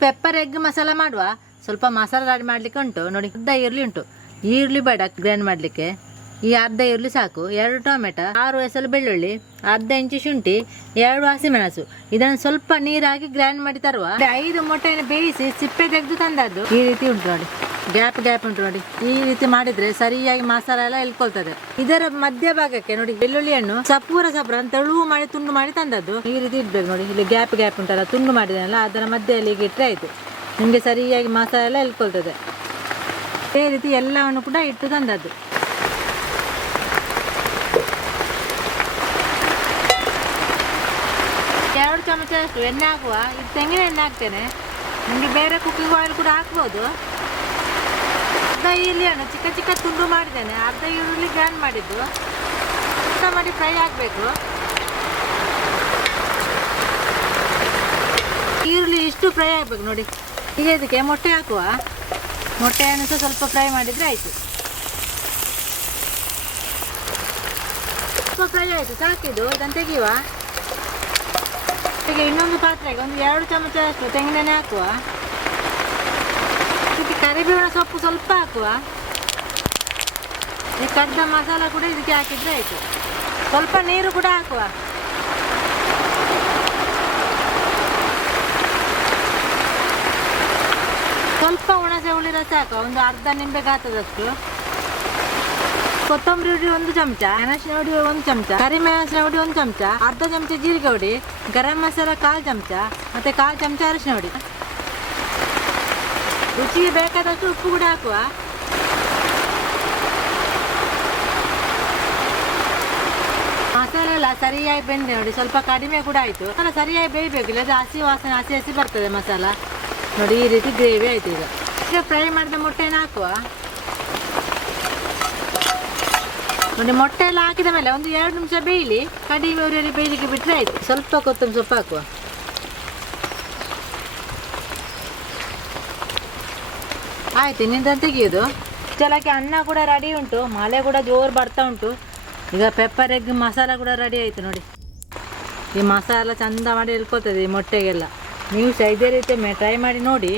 Pepper egg masala ಮಾಡುವ? ಸ್ವಲ್ಪ masala ready ಮಾಡ್ಲಿಕ್ಕೆ ಉಂಟು. ನೋಡಿ, ಅರ್ಧ ಈರುಳ್ಳಿ ಉಂಟು. ಈರುಳ್ಳಿ ಬೇಡ ಗ್ರೈಂಡ್ ಮಾಡ್ಲಿಕ್ಕೆ. ಈ ಅರ್ಧ ಈರುಳ್ಳಿ ಸಾಕು. ಎರಡು ಟೊಮೆಟೊ, ಆರು ಎಸಲು ಬೆಳ್ಳುಳ್ಳಿ, ಅರ್ಧ ಇಂಚು ಶುಂಠಿ, ಎರಡು ಹಸಿಮೆಣಸು. ಇದನ್ನು ಸ್ವಲ್ಪ ನೀರಾಗಿ ಗ್ರೈಂಡ್ ಮಾಡಿ ತರುವ. ಐದು ಮೊಟ್ಟೆಯನ್ನು ಬೇಯಿಸಿ ಸಿಪ್ಪೆ ತೆಗೆದು ತಂದದ್ದು. ಈ ರೀತಿ ಉಂಟು ನೋಡಿ. ಗ್ಯಾಪ್ ಗ್ಯಾಪ್ ಉಂಟು ನೋಡಿ. ಈ ರೀತಿ ಮಾಡಿದ್ರೆ ಸರಿಯಾಗಿ ಮಸಾಲ ಎಲ್ಲ ಇಳ್ಕೊಳ್ತದೆ ಇದರ ಮಧ್ಯ ಭಾಗಕ್ಕೆ ನೋಡಿ, ಬೆಳ್ಳುಳ್ಳಿ ಹಣ್ಣು, ಸಪೂರ ಸಪೂರ ತೆಳುವು ಮಾಡಿ, ತುಂಡು ಮಾಡಿ ತಂದದ್ದು. ಈ ರೀತಿ ಇಡ್ಬೇಕು ನೋಡಿ, ಇಲ್ಲಿ ಗ್ಯಾಪ್ ಗ್ಯಾಪ್ ಉಂಟಲ್ಲ, ತುಂಡು ಮಾಡಿದನಲ್ಲ, ಅದರ ಮಧ್ಯದಲ್ಲಿ ಈಗ ಇಟ್ಟರೆ ಆಯಿತು. ನಿಮಗೆ ಸರಿಯಾಗಿ ಮಸಾಲ ಎಲ್ಲ ಇಳ್ಕೊಳ್ತದೆ ಅದೇ ರೀತಿ ಎಲ್ಲವನ್ನು ಕೂಡ ಇಟ್ಟು ತಂದದ್ದು. ಎರಡು ಚಮಚದಷ್ಟು ಎಣ್ಣೆ ಹಾಕುವ. ಇದು ತೆಂಗಿನ ಎಣ್ಣೆ ಹಾಕ್ತೇನೆ. ನಿಮಗೆ ಬೇರೆ ಕುಕ್ಕಿಂಗ್ ಆಯಿಲ್ ಕೂಡ ಹಾಕ್ಬೋದು. ಅರ್ಧ ಈರುಳ್ಳಿಯನ್ನು ಚಿಕ್ಕ ಚಿಕ್ಕ ತುಂಡು ಮಾಡಿದ್ದೇನೆ. ಅರ್ಧ ಈರುಳ್ಳಿ ಗ್ಯಾನ್ ಮಾಡಿದ್ದು. ಚಿಕ್ಕ ಮಾಡಿ ಫ್ರೈ ಆಗಬೇಕು. ಈರುಳ್ಳಿ ಇಷ್ಟು ಫ್ರೈ ಆಗಬೇಕು ನೋಡಿ. ಈಗ ಇದಕ್ಕೆ ಮೊಟ್ಟೆ ಹಾಕುವ. ಮೊಟ್ಟೆಯನ್ನು ಸಹ ಸ್ವಲ್ಪ ಫ್ರೈ ಮಾಡಿದರೆ ಆಯಿತು. ಸ್ವಲ್ಪ ಫ್ರೈ ಆಯಿತು, ಸಾಕಿದ್ದು. ಇದನ್ನು ತೆಗೆಯುವ. ಈಗ ಇನ್ನೊಂದು ಪಾತ್ರೆಗೆ ಒಂದು ಎರಡು ಚಮಚ ಅಷ್ಟು ತೆಂಗಿನೆಣ್ಣೆ ಹಾಕುವ. ಇದಕ್ಕೆ ಕರಿಬೇವಿನ ಸೊಪ್ಪು ಸ್ವಲ್ಪ ಹಾಕುವ. ಈ ಕದ್ದ ಮಸಾಲ ಕೂಡ ಇದಕ್ಕೆ ಹಾಕಿದ್ರೆ ಆಯಿತು. ಸ್ವಲ್ಪ ನೀರು ಕೂಡ ಹಾಕುವ. ಸ್ವಲ್ಪ ಹುಣಸೆ ಹುಳಿ ರಸ ಹಾಕುವ. ಒಂದು ಅರ್ಧ ನಿಂಬೆ ಗಾತ್ರದಷ್ಟು ಕೊತ್ತಂಬರಿ ಹುಡಿ ಒಂದು ಚಮಚ. ಮೆಣಸಿನ ಹುಡಿ ಒಂದು ಚಮಚ. ಕರಿಮೆಣಸಿನ ಹುಡಿ ಒಂದು ಚಮಚ. ಅರ್ಧ ಚಮಚ ಜೀರಿಗೆ ಹುಡಿ. ಗರಂ ಮಸಾಲ ಕಾಲು ಚಮಚ. ಮತ್ತೆ ಕಾಲು ಚಮಚ ಅರಿಶಿನ ಹುಡಿ. ರುಚಿಗೆ ಬೇಕಾದಷ್ಟು ಉಪ್ಪು ಕೂಡ ಹಾಕುವ. ಮಸಾಲೆ ಎಲ್ಲ ಸರಿಯಾಗಿ ಬೆಂದೆ ನೋಡಿ, ಸ್ವಲ್ಪ ಕಡಿಮೆ ಕೂಡ ಆಯಿತು. ಮಸಾಲ ಸರಿಯಾಗಿ ಬೇಯಬೇಕು ಇಲ್ಲದ ಹಸಿ ವಾಸನೆ, ಹಸಿ ಹಸಿ ಬರ್ತದೆ ಮಸಾಲ. ನೋಡಿ, ಈ ರೀತಿ ಗ್ರೇವಿ ಆಯ್ತು ಈಗ. ಈಗ ಫ್ರೈ ಮಾಡಿದ ಮೊಟ್ಟೆನ ಹಾಕುವ. ನೋಡಿ, ಮೊಟ್ಟೆ ಎಲ್ಲ ಹಾಕಿದ ಮೇಲೆ ಒಂದು ಎರಡು ನಿಮಿಷ ಬೇಯಲಿ ಕಡಿಮೆ ಉರಿಯಲ್ಲಿ ಬೇಯಲಿಕ್ಕೆ ಬಿಟ್ಟರೆ ಆಯಿತು. ಸ್ವಲ್ಪ ಕೊತ್ತಂಬರಿ ಸೊಪ್ಪು ಹಾಕುವ. ಆಯ್ತು, ಇನ್ನಿಂದ ತೆಗೆಯೋದು. ಚಲಕ್ಕೆ ಅನ್ನ ಕೂಡ ರೆಡಿ ಉಂಟು ಮಳೆ ಕೂಡ ಜೋರು ಬರ್ತಾ ಉಂಟು. ಈಗ ಪೆಪ್ಪರ್ ಎಗ್ ಮಸಾಲ ಕೂಡ ರೆಡಿ ಆಯಿತು ನೋಡಿ. ಈ ಮಸಾಲ ಚಂದ ಮಾಡಿ ಎಳ್ಕೊತದೆ ಈ ಮೊಟ್ಟೆಗೆಲ್ಲ. ನೀವು ಸಹ ಇದೇ ರೀತಿ ಟ್ರೈ ಮಾಡಿ ನೋಡಿ.